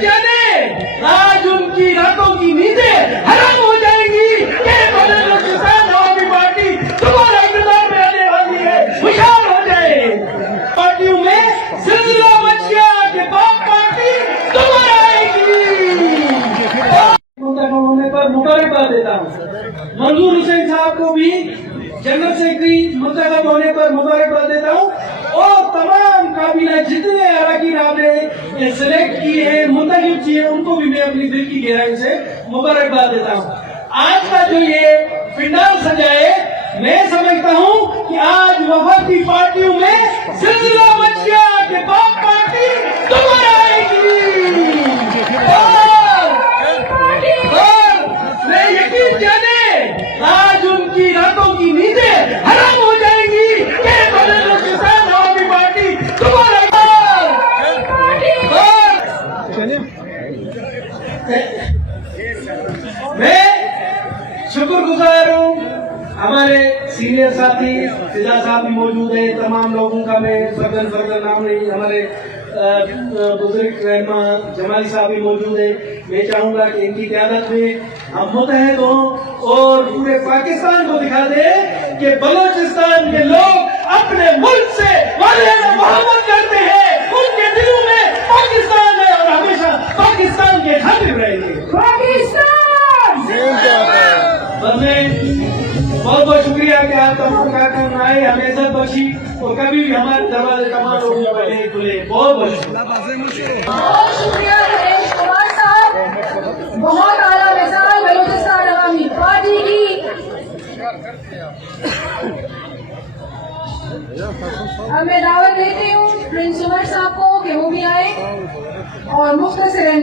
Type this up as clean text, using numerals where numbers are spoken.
जाने आज उनकी रातों की नींदें हराम हो जाएंगी। ये बलूचिस्तान आवामी पार्टी दोबारा इक़्तिदार में आने वाली है, होशियार हो जाए। पार्टियों में सिलसिला मच गया कि बाप पार्टी दोबारा आएगी। होने पर मुबारकबाद देता हूँ। मंजूर हुसैन साहब को भी जनरल सेक्रेटरी मुंतखब होने पर मुबारकबाद देता हूँ और तमाम काबिला जितने अरकान आपने सिलेक्ट किए हैं, मुंतखब किए, उनको भी मैं अपनी दिल की गहराई से मुबारकबाद देता हूँ। आज का जो ये पंडाल सजाए, मैं समझता हूँ कि आज वफाकी पार्टियों में सिलसिला मच गया कि बाप पार्टी दोबारा आएगी। मैं यकीन जाने आज उनकी रातों की नींदें हराम हो जाएंगी। ये बलूचिस्तान आवामी पार्टी दोबारा मैं शुक्रगुजार हूँ। हमारे सीनियर साथी फिजा साहब भी मौजूद है, तमाम लोगों का मैं फर्दन नाम नहीं, हमारे बुजुर्ग रहमा जमाली साहब भी मौजूद है। मैं चाहूंगा कि इनकी क़यादत में हम मुतहद हों और पूरे पाकिस्तान को दिखा दें कि बलूचिस्तान के लोग अपने मुल्क से वाले मोहब्बत करते हैं, उनके दिलों में पाकिस्तान है और हमेशा पाकिस्तान के खातिर रहेंगे। बहुत बहुत शुक्रिया कि आप तमाम कार्यक्रम आए, हमें इज्जत बख्शी और कभी भी हमारे दरवाजे तमाम लोगों के लिए खुले। बहुत बहुत शुक्रिया नरेश कुमार साहब, बहुत आला मिसाल बलूचिस्तान अवामी पार्टी की। अब मैं दावत देती हूँ प्रिंस उमर साहब को कि वो भी आए और मुख्तसरन